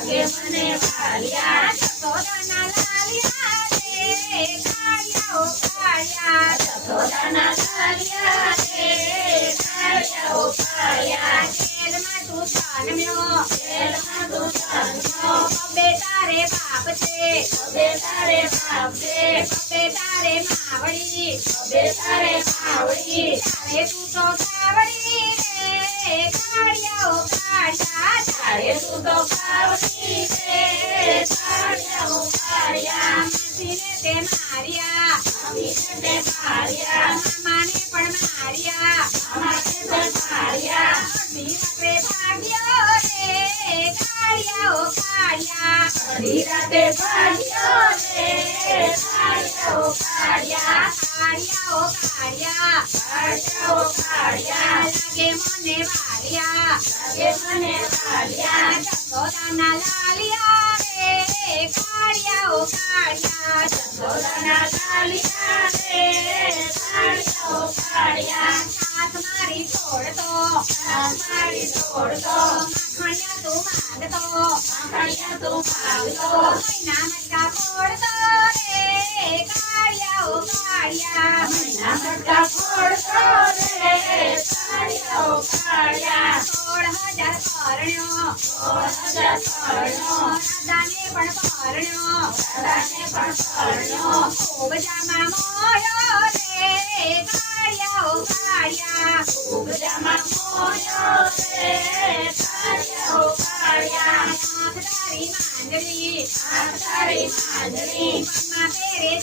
લાગે મને વાલિયા જશોદાના લાલિયા રે કાળિયા ઓ કાળિયા જશોદાના લાલિયા રે કાળિયા ઓ કાળિયા જેલમાં તું જન્મ્યો બબે તારે બાપ છે બબે તારે બાપ છે બબે તારે માવડી બબે તારે માવડી તારે તું તો કાવડી રે કાળિયા ઓ કાળિયા તારે તું તો કાવડી રે કાળિયા ઓ કાળિયા માસીને તે માર્યા મામીને તે માર્યા મામાને પણ માર્યા મામાને પણ માર્યા અડધી રાત્રે ભાગ્યો રે કાળિયા ઓ કાળિયા અડધી રાતે ભાગ્યો રે કાળિયા ઓ કાળિયા કાળિયા ઓ કાળિયા કાળિયા ઓ કાળિયા લાગે મને વાલિયા લાગે મને વાલિયા જશોદાના લાલિયા રે કાળિયા ઓ કાળિયા જશોદાના લાલિયા રે કાળિયા ઓ કાળિયા સાસ મારી છોડતો માખણિયા તું માંગતો મહિના મટકા ફોડતો રે કાળિયા ઓ કાળિયા મહિના મટકા ફોડતો રે કાળિયા ઓ કાળિયા 16,000 પરણ્યો રાધાને પણ પરણ્યો ખૂબ જામાં મોયો રે કાળિયા ઓ કાળિયા ખૂબ જામાં મોયો રે કાળિયા ઓ કાળિયા આંખ તારી માંડળી પગમાં પહેરે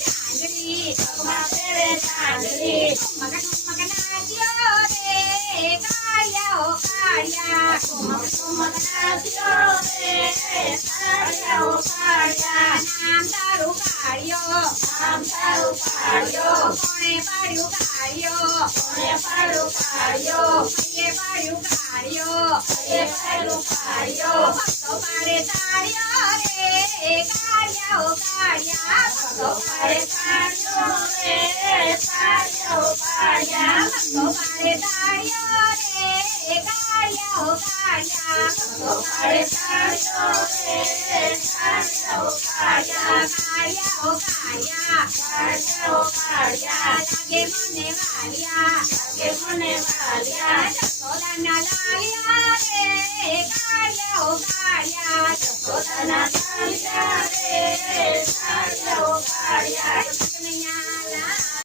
ચાંદડી ઠુમક નાચ્યો રે કાળિયા ઓ કાળિયા ઠુમક નાચ્યો રે કાળિયા ઓ કાળિયા નામ તારું કાળિયો કોણે પાડ્યું કાળિયો મૈયે પાડ્યું કાળિયો ભક્તો પાડે તાળિયો રે કાળિયા ઓ કાળિયા ભક્તો પાડે તાળિયો રે કાળિયા ઓ કાળિયા ભક્તો પાડે તાળિયો રે કાળિયા ઓ કાળિયા ભક્તો પાડે તાળિયો રે કાળિયા ઓ કાળિયા કાળિયા ઓ કાળિયા કાળિયા ઓ કાળિયા લાગે મને વાલિયા જશોદાના લાલિયા રે કાળિયા ઓ કાળિયા જશોદાના લાલિયા રે કાળિયા ઓ કાળિયા કનૈયા